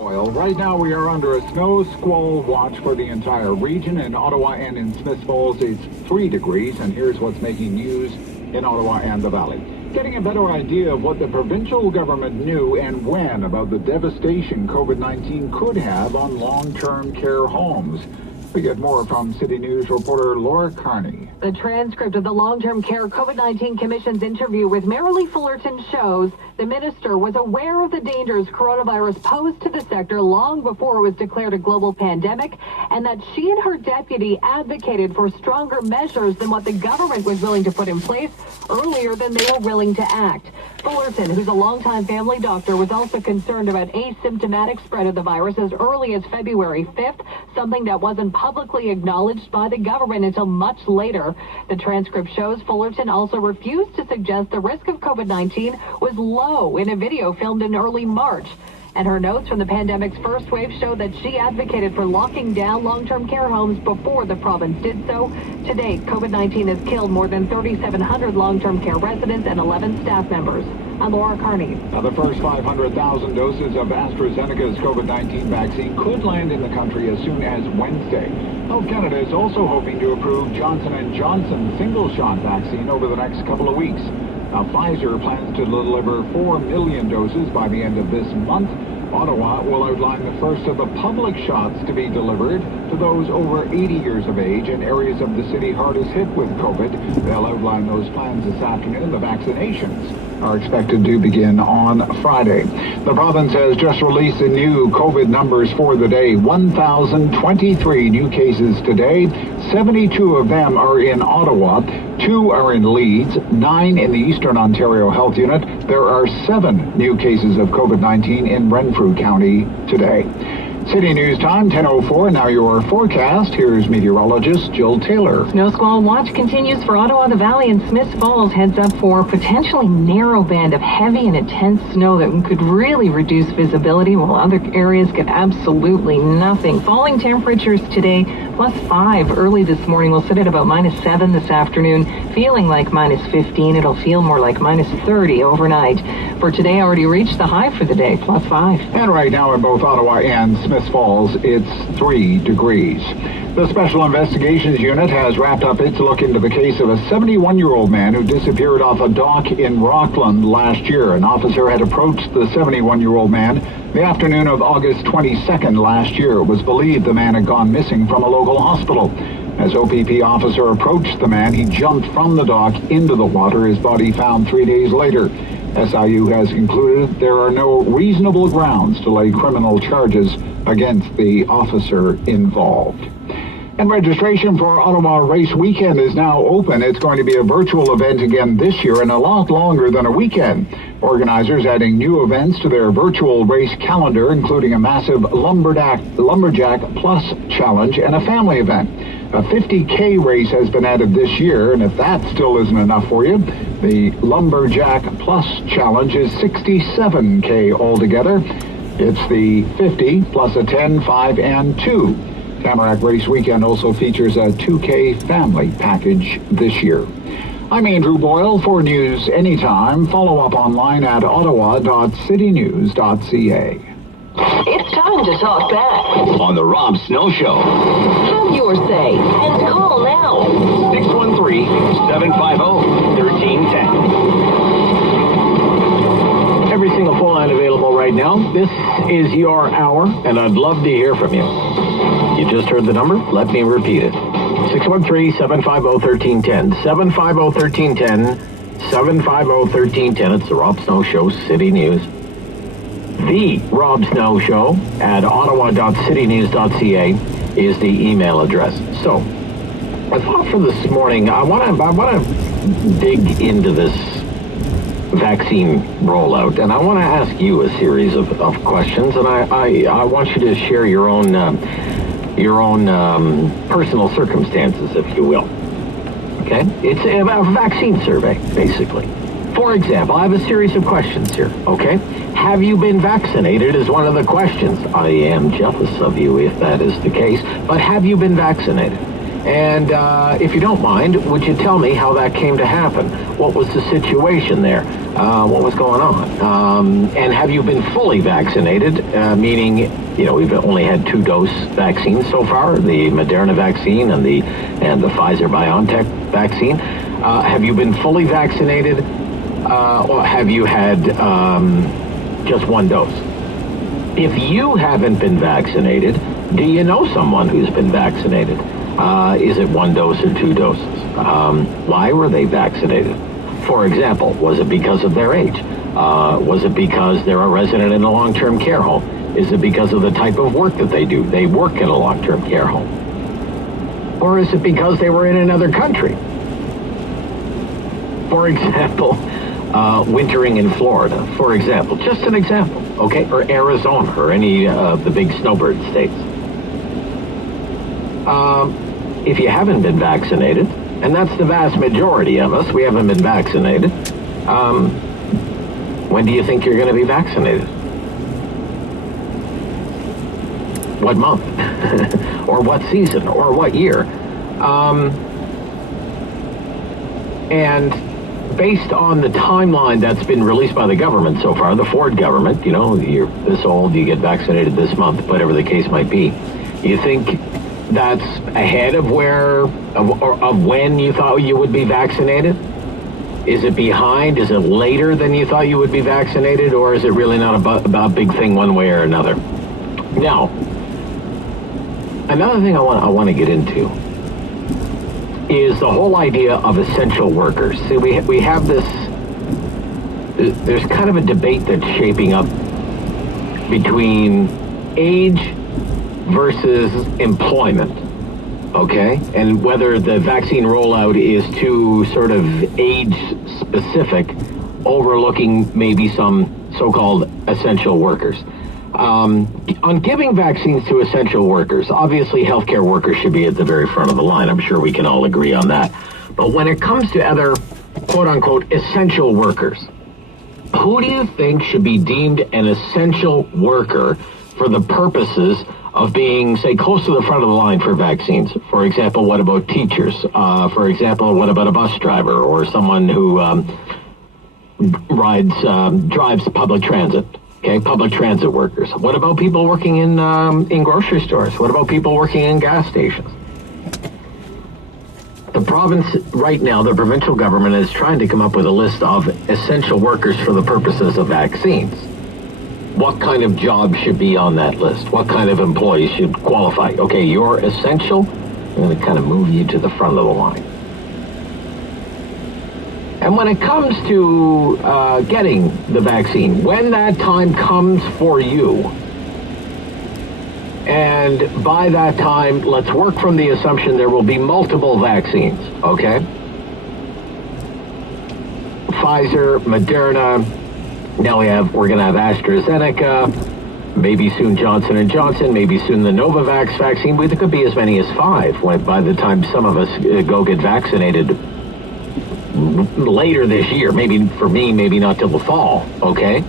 Well, right now we are under a snow squall watch for the entire region. In Ottawa and in Smiths Falls, it's 3 degrees, and here's what's making news in Ottawa and the Valley. Getting a better idea of what the provincial government knew and when about the devastation COVID-19 could have on long-term care homes. We get more from City News reporter Laura Carney. The transcript of the Long-Term Care COVID-19 Commission's interview with Marilee Fullerton shows the minister was aware of the dangers coronavirus posed to the sector long before it was declared a global pandemic, and that she and her deputy advocated for stronger measures than what the government was willing to put in place earlier than they were willing to act. Fullerton, who's a longtime family doctor, was also concerned about asymptomatic spread of the virus as early as February 5th, something that wasn't publicly acknowledged by the government until much later. The transcript shows Fullerton also refused to suggest the risk of COVID-19 was low in a video filmed in early March. And her notes from the pandemic's first wave show that she advocated for locking down long-term care homes before the province did so. To date, COVID-19 has killed more than 3,700 long-term care residents and 11 staff members. I'm Laura Carney. Now, the first 500,000 doses of AstraZeneca's COVID-19 vaccine could land in the country as soon as Wednesday. Health Canada is also hoping to approve Johnson & Johnson's single-shot vaccine over the next couple of weeks. Now, Pfizer plans to deliver 4 million doses by the end of this month. Ottawa will outline the first of the public shots to be delivered to those over 80 years of age in areas of the city hardest hit with COVID. They'll outline those plans this afternoon. The vaccinations are expected to begin on Friday. The province has just released the new COVID numbers for the day. 1,023 new cases today. 72 of them are in Ottawa. 2 are in Leeds, 9 in the Eastern Ontario Health Unit. There are 7 new cases of COVID-19 in Renfrew County today. City News Time, 10:04. Now your forecast. Here's meteorologist Jill Taylor. Snow squall watch continues for Ottawa, the Valley, and Smiths Falls. Heads up for potentially narrow band of heavy and intense snow that could really reduce visibility, while other areas get absolutely nothing. Falling temperatures today, +5 early this morning. We'll sit at about -7 this afternoon, feeling like -15. It'll feel more like -30 overnight. For today, already reached the high for the day, +5. And right now in both Ottawa and Smiths Falls, it's 3 degrees. The Special Investigations Unit has wrapped up its look into the case of a 71-year-old man who disappeared off a dock in Rockland last year. An officer had approached the 71-year-old man the afternoon of August 22nd last year. It was believed the man had gone missing from a local hospital. As OPP officer approached the man, he jumped from the dock into the water. His body found 3 days later. SIU has concluded there are no reasonable grounds to lay criminal charges against the officer involved. And registration for Ottawa Race Weekend is now open. It's going to be a virtual event again this year and a lot longer than a weekend. Organizers adding new events to their virtual race calendar, including a massive Lumberjack Plus challenge and a family event. A 50K race has been added this year, and if that still isn't enough for you, the Lumberjack Plus challenge is 67K altogether. It's the 50 plus a 10, 5, and 2. Tamarack Race Weekend also features a 2K family package this year. I'm Andrew Boyle. For news anytime, follow up online at ottawa.citynews.ca. It's time to talk back on the Rob Snow Show. Have your say and call now. 613-750-1310. Every single phone line available right now. This is your hour, and I'd love to hear from you. You just heard the number? Let me repeat it. 613-750-1310. 750-1310. 750-1310. It's the Rob Snow Show, City News. The Rob Snow Show at ottawa.citynews.ca is the email address. So, I thought for this morning, I want to dig into this vaccine rollout, and I want to ask you a series of questions, and I want you to share your own personal circumstances, if you will. Okay? It's a vaccine survey, basically. For example, I have a series of questions here, okay? Have you been vaccinated is one of the questions. I am jealous of you if that is the case, but have you been vaccinated? And if you don't mind, would you tell me how that came to happen? What was the situation there? What was going on? And have you been fully vaccinated? Meaning, we've only had 2-dose vaccines so far, the Moderna vaccine and the Pfizer-BioNTech vaccine. Have you been fully vaccinated, or have you had just 1 dose? If you haven't been vaccinated, do you know someone who's been vaccinated? Is it 1 dose or 2 doses? Why were they vaccinated? For example, was it because of their age? Was it because they're a resident in a long-term care home? Is it because of the type of work that they do? They work in a long-term care home. Or is it because they were in another country? For example, wintering in Florida, for example. Just an example, okay? Or Arizona, or any of the big snowbird states. If you haven't been vaccinated, and that's the vast majority of us, we haven't been vaccinated, when do you think you're going to be vaccinated? What month? Or what season? Or what year? And based on the timeline that's been released by the government so far, the Ford government, you're this old, you get vaccinated this month, whatever the case might be, you think that's ahead of when you thought you would be vaccinated? Is it behind? Is it later than you thought you would be vaccinated? Or is it really not about a big thing one way or another? Now, another thing I want to get into is the whole idea of essential workers. See, we have this, there's kind of a debate that's shaping up between age versus employment, okay? And whether the vaccine rollout is too sort of age-specific, overlooking maybe some so-called essential workers. On giving vaccines to essential workers, obviously healthcare workers should be at the very front of the line. I'm sure we can all agree on that. But when it comes to other quote-unquote essential workers, who do you think should be deemed an essential worker for the purposes of being, say, close to the front of the line for vaccines? For example, what about teachers? For example, what about a bus driver or someone who drives public transit? Okay, public transit workers. What about people working in grocery stores? What about people working in gas stations? The province right now, the provincial government is trying to come up with a list of essential workers for the purposes of vaccines. What kind of jobs should be on that list? What kind of employees should qualify? Okay, you're essential. I'm going to kind of move you to the front of the line. And when it comes to getting the vaccine, when that time comes for you, and by that time, let's work from the assumption there will be multiple vaccines, okay? Pfizer, Moderna, now we're going to have AstraZeneca, maybe soon Johnson & Johnson, maybe soon the Novavax vaccine. There could be as many as 5 by the time some of us go get vaccinated later this year. Maybe for me, maybe not till the fall, okay?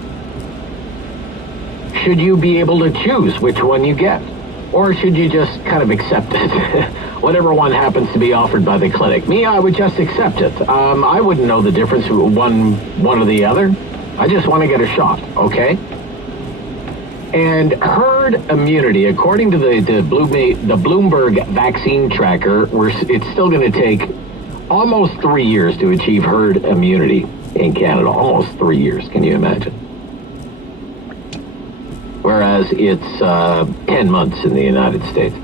Should you be able to choose which one you get? Or should you just kind of accept it? Whatever one happens to be offered by the clinic. Me, I would just accept it. I wouldn't know the difference one or the other. I just want to get a shot, okay? And herd immunity, according to the Bloomberg vaccine tracker, it's still going to take almost 3 years to achieve herd immunity in Canada. Almost 3 years, can you imagine? Whereas it's 10 months in the United States.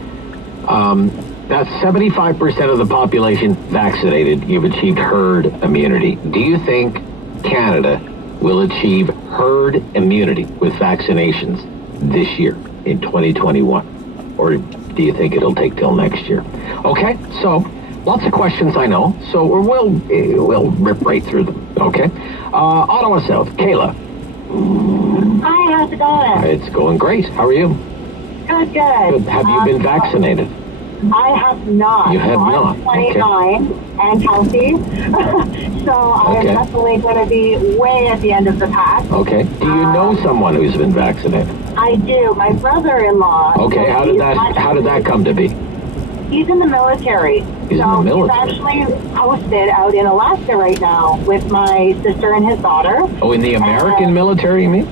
That's 75% of the population vaccinated. You've achieved herd immunity. Do you think Canada will achieve herd immunity with vaccinations this year in 2021? Or do you think it'll take till next year? Okay, so lots of questions, I know, so we'll rip right through them, okay? Ottawa South, Kayla. Hi, how's it going? It's going great. How are you? Good. Have you been vaccinated? I have not. You have not? I'm 29 and healthy, so I'm definitely going to be way at the end of the pack. Okay. Do you know someone who's been vaccinated? I do. My brother-in-law. Okay. How did that come to be? He's in the military. He's in the military. He's actually posted out in Alaska right now with my sister and his daughter. Oh, in the American military, you mean?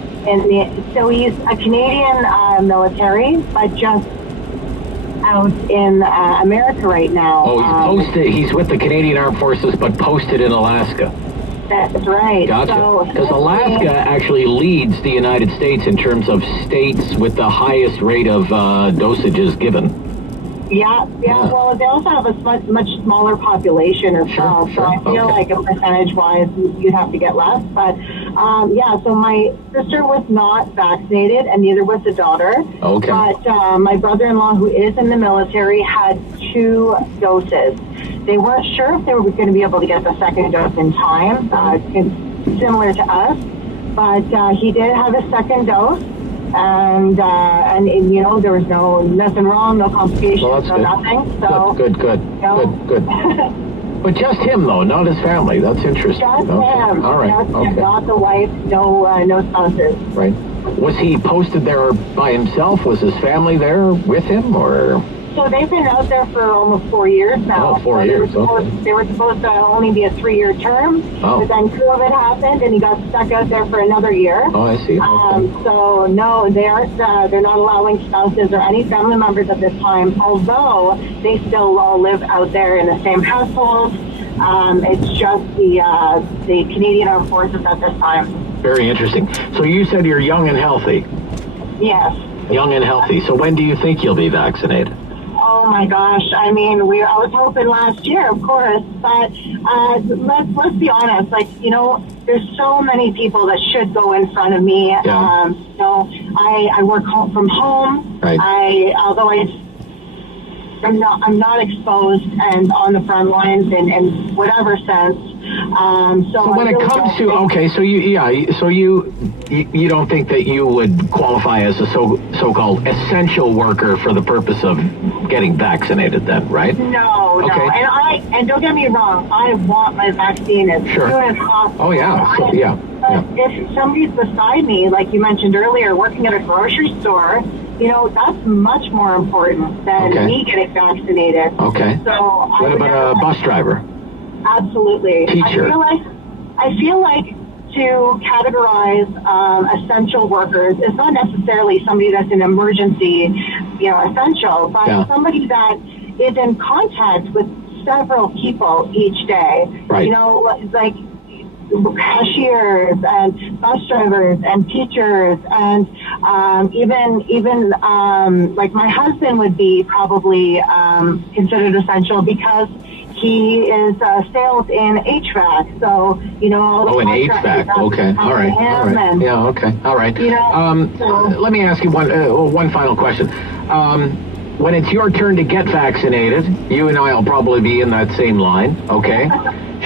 So he's a Canadian military, but just out in America right now. Oh, he's posted. He's with the Canadian Armed Forces, but posted in Alaska. That's right. Gotcha. Because Alaska actually leads the United States in terms of states with the highest rate of dosages given. Yeah. Well, they also have a much smaller population as well. So I feel like a percentage-wise, you'd have to get less. But so my sister was not vaccinated, and neither was the daughter. Okay. But my brother-in-law, who is in the military, had 2 doses. They weren't sure if they were going to be able to get the second dose in time, similar to us. But he did have a second dose. And you know, there was nothing wrong, no complications, nothing. So good. But just him though, not his family. That's interesting. Just him. All right. Just him, not the wife. No spouses. Right. Was he posted there by himself? Was his family there with him, or? So they've been out there for almost 4 years now. Oh, 4 years. They were supposed to only be a 3-year term, but then COVID happened, and he got stuck out there for another year. Oh, I see. So no, they aren't. They're not allowing spouses or any family members at this time. Although they still all live out there in the same household. It's just the Canadian Armed Forces at this time. Very interesting. So you said you're young and healthy. Yes. Young and healthy. So when do you think you'll be vaccinated? Oh my gosh! I mean, I was hoping last year, of course, but let's be honest. Like, you know, there's so many people that should go in front of me. Yeah. So I work from home. Right. I'm not exposed and on the front lines in whatever sense. So when it comes to so you don't think that you would qualify as a so-called essential worker for the purpose of getting vaccinated, then, right? No. And don't get me wrong, I want my vaccine as soon as possible. Oh yeah. If somebody's beside me, like you mentioned earlier, working at a grocery store, you know, that's much more important than me getting vaccinated. Okay. So what about a bus driver? Absolutely. Teacher. I feel like to categorize essential workers, it's not necessarily somebody that's an emergency, essential, but somebody that is in contact with several people each day. Right. You know, like cashiers and bus drivers and teachers and even like my husband would be probably considered essential because he is sales in HVAC, so in HVAC. Okay, all right. Yeah, okay, all right. Let me ask you one final question. When it's your turn to get vaccinated, you and I will probably be in that same line. Okay,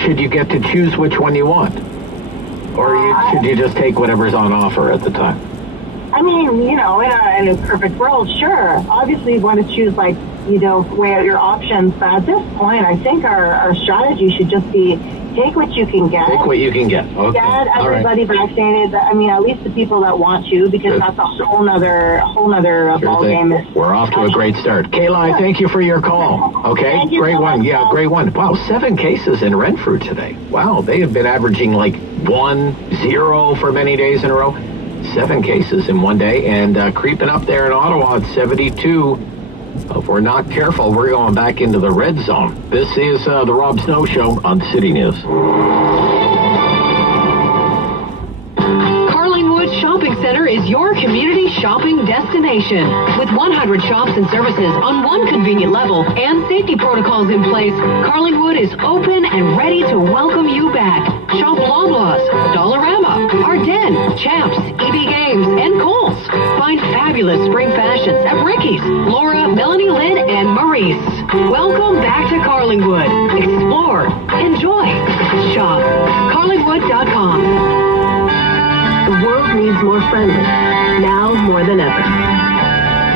should you get to choose which one you want, or should you just take whatever's on offer at the time? I mean, in a perfect world, sure. Obviously, you want to choose, weigh out your options. But at this point, I think our strategy should just be take what you can get. Take what you can get. Okay. Get everybody vaccinated. I mean, at least the people that want to, because that's a whole nother ball game. We're off to a great start. Kayla, I thank you for your call. Okay, thank you great so one. much. Yeah, great one. Wow, 7 cases in Renfrew today. Wow, they have been averaging 1, 0 for many days in a row. 7 cases in one day, and creeping up there in Ottawa at 72. If we're not careful, we're going back into the red zone. This is the Rob Snow Show on City News. Carlingwood Shopping Center is your community shopping destination. With 100 shops and services on one convenient level and safety protocols in place, Carlingwood is open and ready to welcome you back. Shop Loblaws, Dollarama, Ardennes, Champs, EB Games, and Kohl's. Find fabulous spring fashions at Ricky's, Laura, Melanie Lynn, and Maurice. Welcome back to Carlingwood. Explore, enjoy, shop. Carlingwood.com. The world needs more friendly, now more than ever.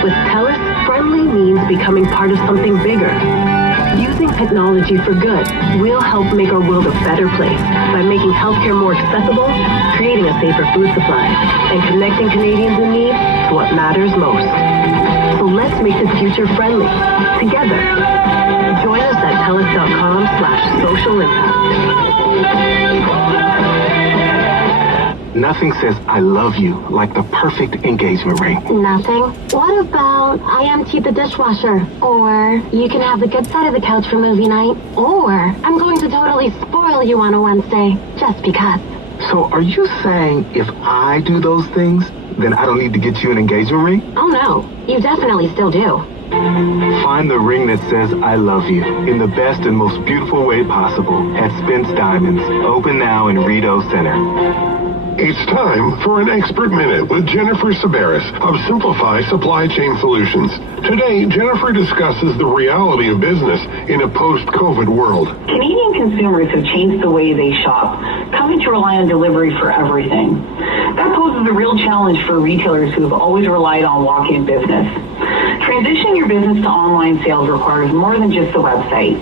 With TELUS, friendly means becoming part of something bigger. Using technology for good, we'll help make our world a better place by making healthcare more accessible, creating a safer food supply, and connecting Canadians in need to what matters most. So let's make the future friendly. Together. Join us at TELUS.com/social impact. Nothing says I love you like the perfect engagement ring. Nothing. What about I emptied the dishwasher? Or you can have the good side of the couch for movie night? Or I'm going to totally spoil you on a Wednesday, just because. So are you saying if I do those things, then I don't need to get you an engagement ring? Oh no, you definitely still do. Find the ring that says I love you in the best and most beautiful way possible at Spence Diamonds. Open now in Rideau Center. It's time for an Expert Minute with Jennifer Sabaris of Simplify Supply Chain Solutions. Today, Jennifer discusses the reality of business in a post-COVID world. Canadian consumers have changed the way they shop, coming to rely on delivery for everything. That poses a real challenge for retailers who have always relied on walk-in business. Transitioning your business to online sales requires more than just a website.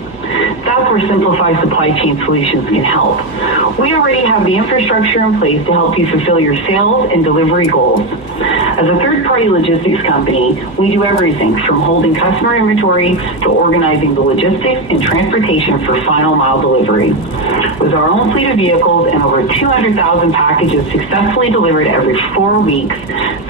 That's where Simplify Supply Chain Solutions can help. We already have the infrastructure in place to help you fulfill your sales and delivery goals. As a third-party logistics company, we do everything from holding customer inventory to organizing the logistics and transportation for final mile delivery. With our own fleet of vehicles and over 200,000 packages successfully delivered every 4 weeks,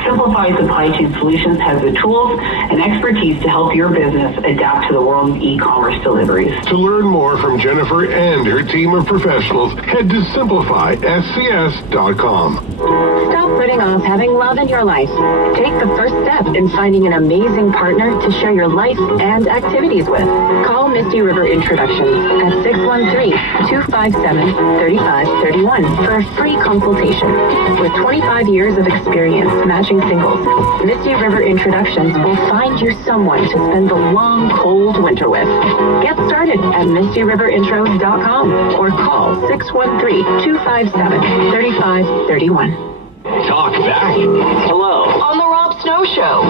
Simplify Supply Chain Solutions has the tools and expertise to help your business adapt to the world of e-commerce deliveries. To learn more from Jennifer and her team of professionals, head to simplifyscs.com. Stop putting off having love in your life. Take the first step in finding an amazing partner to share your life and activities with. Call Misty River Introductions at 613-257-3531 for a free consultation. With 25 years of experience matching singles, Misty River Introductions will find you someone to spend the long, cold winter with. Get started at MistyRiverIntros.com or call 613-257-3531. Talk back. Hello. On the Rob Snow Show,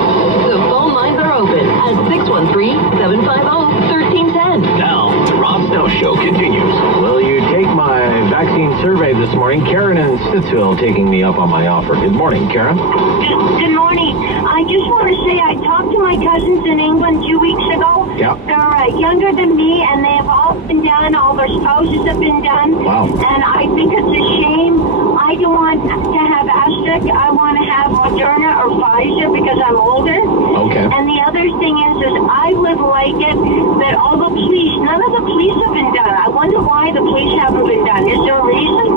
the phone lines are open at 613-750-1310. Now, the Rob Snow Show continues. Will you take my vaccine survey this morning? Karen in Stittsville taking me up on my offer. Good morning, Karen. Good morning. I just want to say I talked to my cousins in England 2 weeks ago. Yeah. They're younger than me, and they have all been done. All their spouses have been done. Wow. And I think it's a shame. I don't want to have Astra. I want to have Moderna or Pfizer because I'm older. Okay. And the other thing is I would like it that all the police, none of the police have been done. I wonder why the police haven't been done. Is there a reason?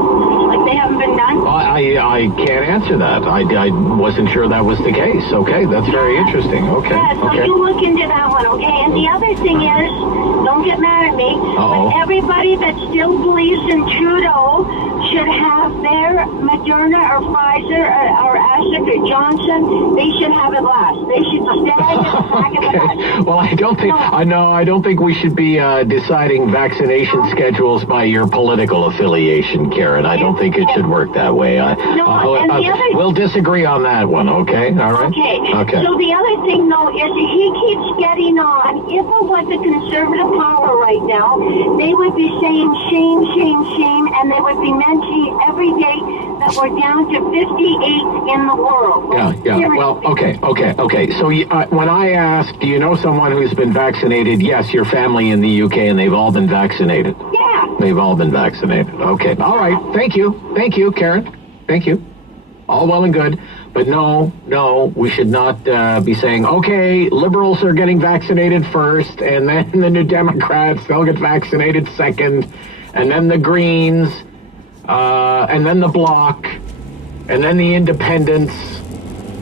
Like they haven't been done? I can't answer that. I wasn't sure that was the case. Okay, that's very interesting. Okay. Yeah, so okay. you look into that one, okay? And the other thing is, don't get mad at me, but everybody that still believes in Trudeau should have their Moderna or Pfizer or Astra or Johnson. They should have it last. They should stay at the back of the bus. Well, I don't think we should be deciding vaccination schedules by your political affiliation, Karen. I don't think it should work that way. We'll disagree on that one, okay? All right? Okay. So the other thing, though, is he keeps getting on. If it was a conservative power right now, they would be saying shame, shame, shame, and they would be mentioning every day that we're down to 58 in the world. Yeah. Well, okay. So when I asked, do you know someone who's been vaccinated? Yes, your family in the UK, and they've all been vaccinated. Yeah. They've all been vaccinated. Okay. All right. Thank you, Karen. Thank you. All well and good. But no, we should not be saying, okay, liberals are getting vaccinated first, and then the New Democrats, they'll get vaccinated second, and then the Greens, and then the Bloc, and then the Independents,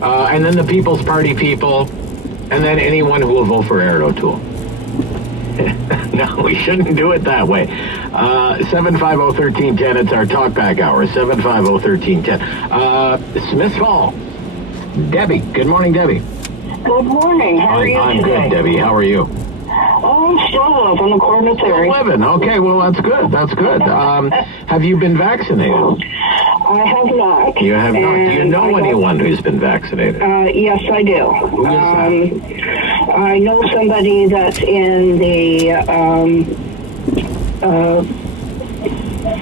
and then the People's Party people, and then anyone who will vote for Aaron O'Toole. No, we shouldn't do it that way. 750-1310, it's our talkback hour, 750-1310. Smith Falls. Debbie. Good morning, Debbie. Good morning. How are you I'm today? good, Debbie. How are you? Oh, I'm still up on the corner theory. 11. Okay, well, that's good. That's good. Have you been vaccinated? I have not. You have not. Do you know anyone who's been vaccinated? Yes, I do. Who is that? I know somebody that's in the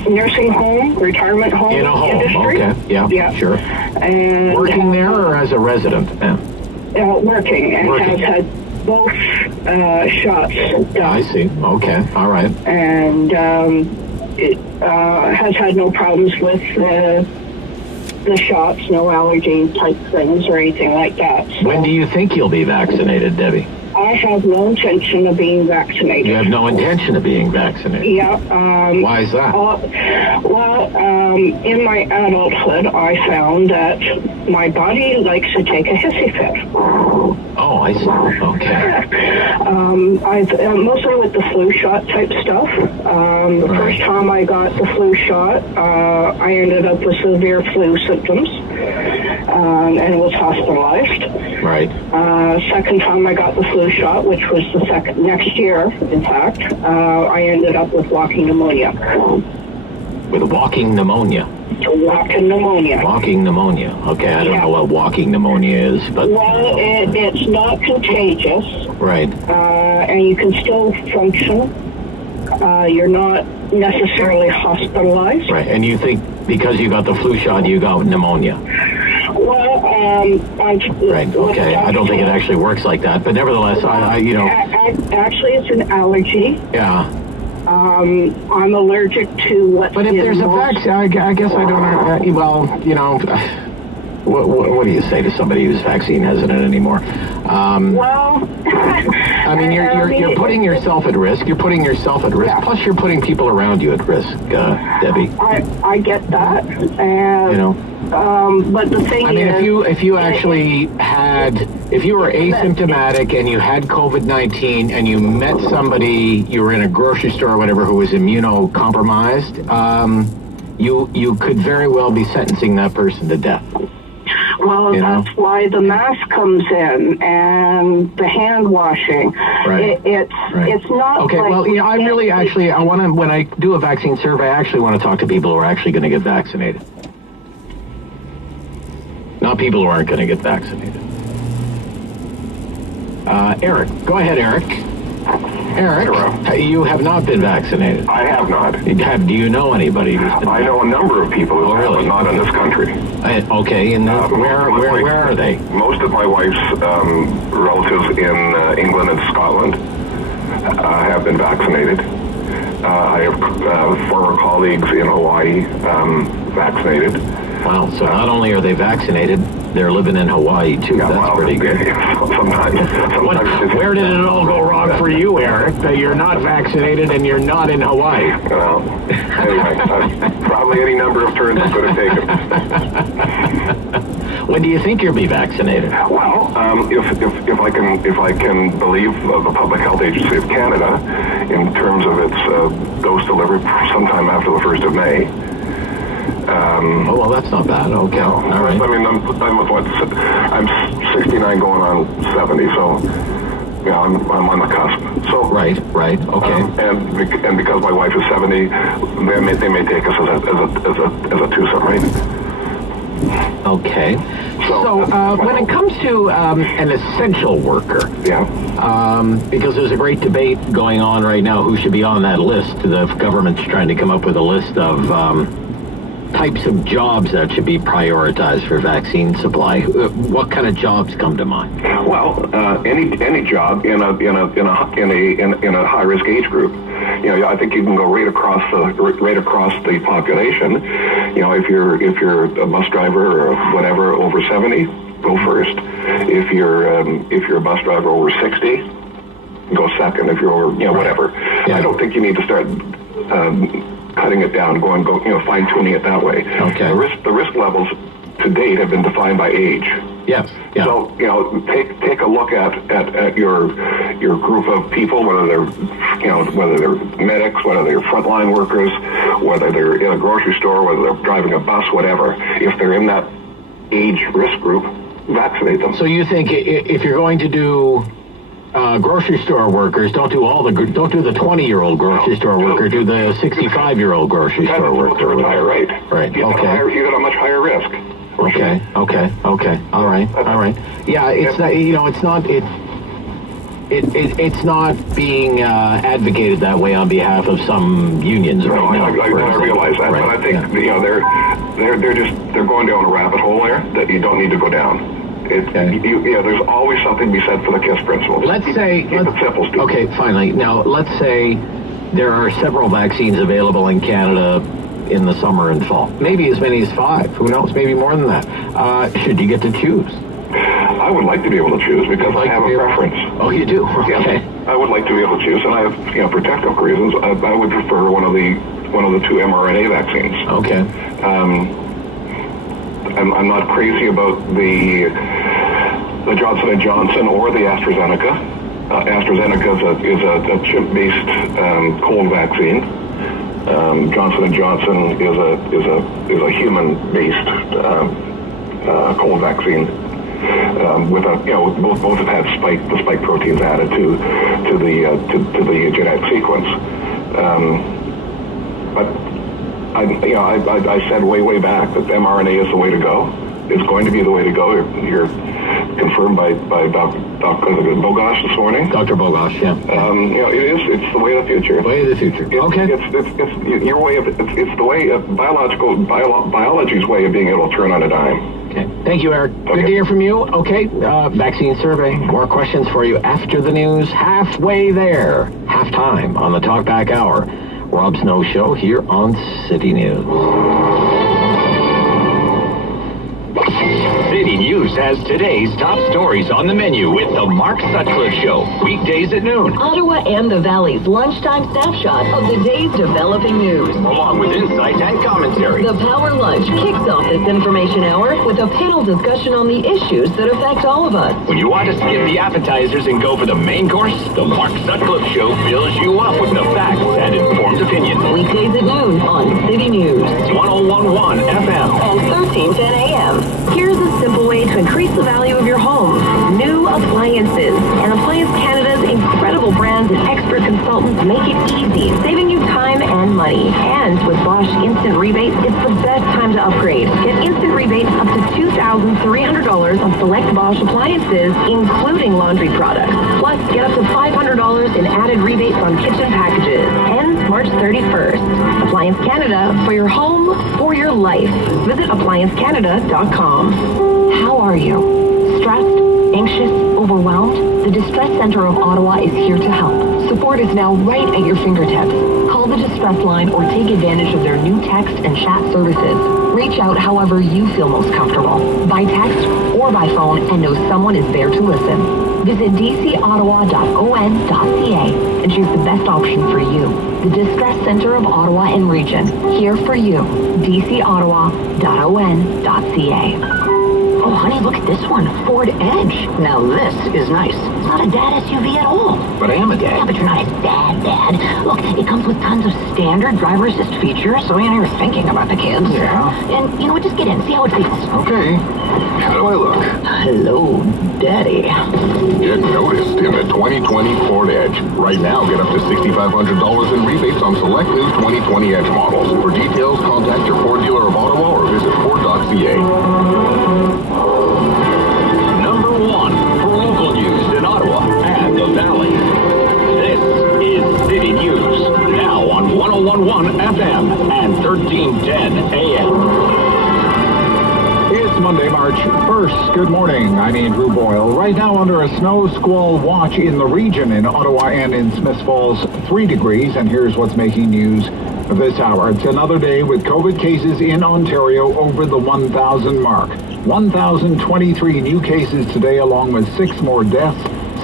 nursing home, retirement home in a home. industry. Okay. Yeah. Sure. And working there or as a resident? Yeah. working and has had both shots done. I see. Okay. All right. And it has had no problems with the shots, no allergy type things or anything like that. So when do you think you'll be vaccinated, Debbie? I have no intention of being vaccinated. You have no intention of being vaccinated? Yeah. Why is that? In my adulthood, I found that my body likes to take a hissy fit. Oh, I see. Okay. I've mostly with the flu shot type stuff. The first time I got the flu shot, I ended up with severe flu symptoms and was hospitalized. Right. Second time I got the flu shot, which was the next year, in fact, I ended up with walking pneumonia. With walking pneumonia? Walking pneumonia. Walking pneumonia. Okay, I don't know what walking pneumonia is, but... Well, it's not contagious. Right. And you can still function. You're not necessarily hospitalized. Right, and you think because you got the flu shot, you got pneumonia? Well, right, okay. I don't think it actually works like that, but nevertheless, Actually, it's an allergy. Yeah. I'm allergic to what... But if there's a vaccine, I guess I don't... what do you say to somebody who's vaccine hesitant anymore? I mean, you're putting yourself at risk. You're putting yourself at risk. Yeah. Plus, you're putting people around you at risk, Debbie. I get that. And, but the thing is... I mean, if you actually if you were asymptomatic and you had COVID-19 and you met somebody, you were in a grocery store or whatever, who was immunocompromised, you could very well be sentencing that person to death. Well, that's why the mask comes in and the hand washing. Right. It's not. Okay. Like well, I really I want to, when I do a vaccine survey, I actually want to talk to people who are actually going to get vaccinated, not people who aren't going to get vaccinated. Eric, go ahead, Eric. Eric, you have not been vaccinated. I have not. Do you know anybody who's been I know a number of people who have, but not in this country. Okay, and where are they? Most of my wife's relatives in England and Scotland have been vaccinated. I have former colleagues in Hawaii vaccinated. Wow, so not only are they vaccinated, they're living inHawaii, too. Yeah, that's pretty good. Sometimes where did it all go wrong for you, Eric, that you're not vaccinated and you're not in Hawaii? Well, anyway, probably any number of turns it's going to take it. When do you think you'll be vaccinated? Well, if I can believe the Public Health Agency of Canada, in terms of its dose delivery, sometime after the 1st of May. Oh, well, that's not bad. Okay. No, all right. I mean, I'm 69 going on 70, so yeah, I'm on the cusp. So right, okay. And because my wife is 70, they may take us as a twosome, right? Okay. So when it comes to an essential worker, because there's a great debate going on right now who should be on that list. The government's trying to come up with a list of types of jobs that should be prioritized for vaccine supply. What kind of jobs come to mind? Well, any job in a high risk age group. I think you can go right across the population. If you're a bus driver or whatever over 70, go first. If you're a bus driver over 60, go second. If you're over whatever. Yeah. I don't think you need to start cutting it down, fine tuning it that way. Okay. The risk levels to date have been defined by age. Yes. Yeah. So take a look at your group of people, whether they're medics, whether they're frontline workers, whether they're in a grocery store, whether they're driving a bus, whatever. If they're in that age risk group, vaccinate them. So you think if you're going to do grocery store workers, don't do the 20-year-old grocery store worker, do the 65-year-old grocery store worker. Retire, right? Right. You got a much higher risk. Okay. All right. Yeah, it's not. It's not being advocated that way on behalf of some unions right now. I realize that, right. but I think they're going down a rabbit hole there that you don't need to go down. There's always something to be said for the KISS principle. Let's say... Keep it simple, Stu. Okay, finally. Now, let's say there are several vaccines available in Canada in the summer and fall. Maybe as many as 5. Who knows? Maybe more than that. Should you get to choose? I would like to be able to choose because I have a preference. Oh, you do? Okay. Yeah, I would like to be able to choose, and I have, protective reasons. I would prefer one of the 2 mRNA vaccines. Okay. I'm not crazy about the Johnson & Johnson or the AstraZeneca. AstraZeneca is a chimp-based cold vaccine. Johnson & Johnson is a human-based cold vaccine. With both have had the spike proteins added to the genetic sequence. But I said way back that mRNA is the way to go. It's going to be the way to go. You're confirmed by Dr. Bogosh this morning. Dr. Bogosh, yeah. It's the way of the future. Way of the future. Okay. It's your way of it's the way of biology's way of being able to turn on a dime. Okay. Thank you, Eric. Good to hear from you. Okay. Vaccine survey. More questions for you after the news. Halfway there. Halftime on the Talkback Hour. Rob Snow Show here on City News. City News has today's top stories on the menu with the Mark Sutcliffe Show, weekdays at noon. Ottawa and the Valley's lunchtime snapshot of the day's developing news. Along with insights and commentary. The Power Lunch kicks off this information hour with a panel discussion on the issues that affect all of us. When you want to skip the appetizers and go for the main course, the Mark Sutcliffe Show fills you up with the facts and informed opinion. Weekdays at noon on City News. 1011 FM. And 1310 AM. Here's a simple way to increase the value of your home. New appliances. And Appliance Canada's incredible brands and expert consultants make it easy, saving you time and money. And with Bosch Instant Rebates, it's the best time to upgrade. Get instant rebates up to $2,300 on select Bosch appliances, including laundry products. Plus, get up to $500 in added rebates on kitchen packages. Ends March 31st. Appliance Canada, for your home, for your life. Visit appliancecanada.com. How are you? Stressed? Anxious? Overwhelmed? The Distress Center of Ottawa is here to help. Support is now right at your fingertips. Call the Distress Line or take advantage of their new text and chat services. Reach out however you feel most comfortable, by text or by phone, and know someone is there to listen. Visit dcottawa.on.ca and choose the best option for you. The Distress Center of Ottawa and Region, here for you. dcottawa.on.ca. Oh, honey, look at this one. Ford Edge. Now this is nice. It's not a dad SUV at all. But I am a dad. Yeah, but you're not his dad. Look, it comes with tons of standard driver assist features, so you're thinking about the kids. Yeah. And, just get in, see how it feels. Okay. How do I look? Hello, Daddy. Get noticed in the 2020 Ford Edge. Right now, get up to $6,500 in rebates on select new 2020 Edge models. For details, contact your Ford dealer of Ottawa or visit Ford.ca. Number 1 for local news in Ottawa and the Valley. This is City News, now on 1011 FM and 1310 AM. It's Monday, March 1st. Good morning. I'm Andrew Boyle. Right now under a snow squall watch in the region in Ottawa and in Smiths Falls, 3 degrees. And here's what's making news this hour. It's another day with COVID cases in Ontario over the 1,000 mark. 1,023 new cases today, along with 6 more deaths.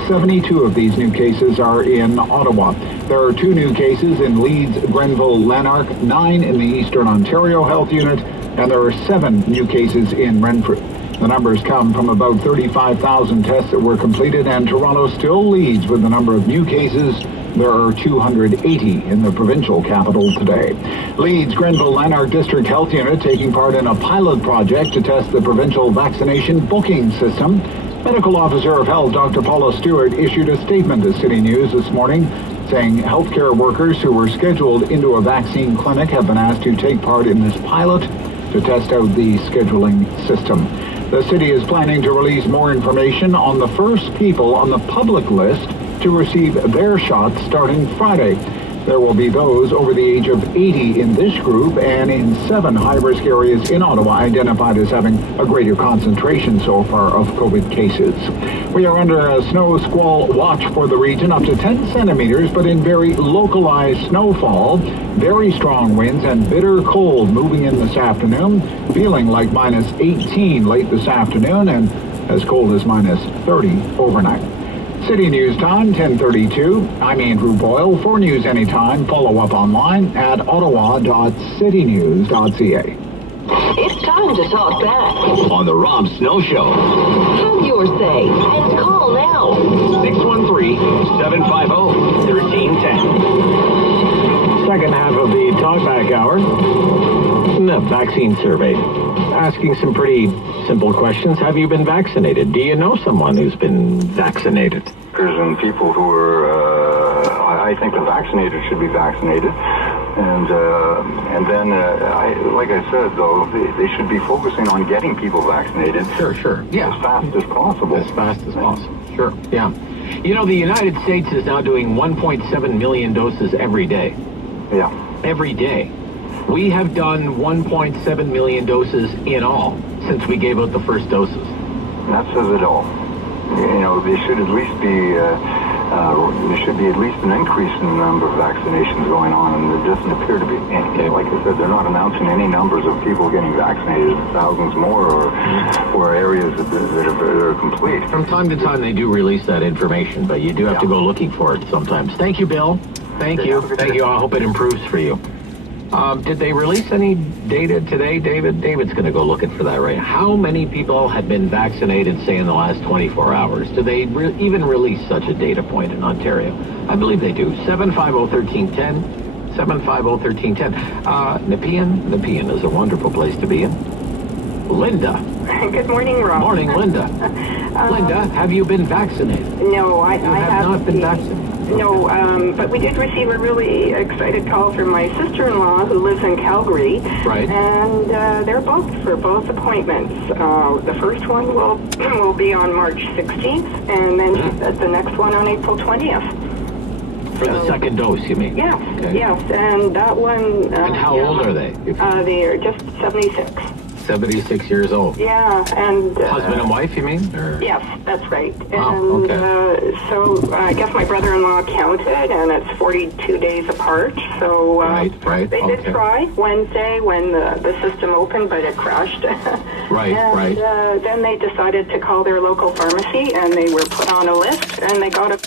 72 of these new cases are in Ottawa. There are 2 new cases in Leeds, Grenville, Lanark, 9 in the Eastern Ontario Health Unit, and there are 7 new cases in Renfrew. The numbers come from about 35,000 tests that were completed, and Toronto still leads with the number of new cases. There are 280 in the provincial capital today. Leeds Grenville Lanark District Health Unit taking part in a pilot project to test the provincial vaccination booking system. Medical Officer of Health Dr. Paula Stewart issued a statement to City News this morning saying healthcare workers who were scheduled into a vaccine clinic have been asked to take part in this pilot to test out the scheduling system. The city is planning to release more information on the first people on the public list to receive their shots starting Friday. There will be those over the age of 80 in this group, and in 7 high-risk areas in Ottawa identified as having a greater concentration so far of COVID cases. We are under a snow squall watch for the region, up to 10 centimeters, but in very localized snowfall, very strong winds and bitter cold moving in this afternoon, feeling like minus 18 late this afternoon and as cold as minus 30 overnight. City News Time, 10:32. I'm Andrew Boyle. For news anytime, follow up online at ottawa.citynews.ca. It's time to talk back On the Rob Snow Show. Have your say and call now. 613-750-1310. Second half of the talkback hour, the vaccine survey, asking some pretty simple questions. Have you been vaccinated? Do you know someone who's been vaccinated? And people who are, I think the vaccinated should be vaccinated. And then, like I said, though, they should be focusing on getting people vaccinated. Sure. Yeah. As fast as possible. As fast as possible. Sure. Yeah. You know, the United States is now doing 1.7 million doses every day. Yeah. Every day. We have done 1.7 million doses in all since we gave out the first doses. That says it all. You know, there should at least be at least an increase in the number of vaccinations going on, and there doesn't appear to be. And like I said, they're not announcing any numbers of people getting vaccinated, thousands more, or areas that are complete. From time to time, they do release that information, but you do have to go looking for it sometimes. Thank you, Bill. Thank you. I hope it improves for you. Did they release any data today, David? David's going to go looking for that, right? How many people have been vaccinated, say, in the last 24 hours? Do they even release such a data point in Ontario? I believe they do. 750-1310. 750-1310. Nepean is a wonderful place to be in. Linda. Good morning, Rob. Morning, Linda. Linda, have you been vaccinated? No, I have not been vaccinated. No, but we did receive a really excited call from my sister-in-law who lives in Calgary. Right. And they're booked for both appointments. The first one will be on March 16th, and then she said the next one on April 20th. For the second dose, you mean? Yes, okay. Yes, and that one... and how old are they? They are just 76. 76 years old. Yeah, and... husband and wife, you mean? Or? Yes, that's right. Oh, and okay. So I guess my brother-in-law counted, and it's 42 days apart. So right. They did try Wednesday when the system opened, but it crashed. Right. Then they decided to call their local pharmacy, and they were put on a list, and they got a...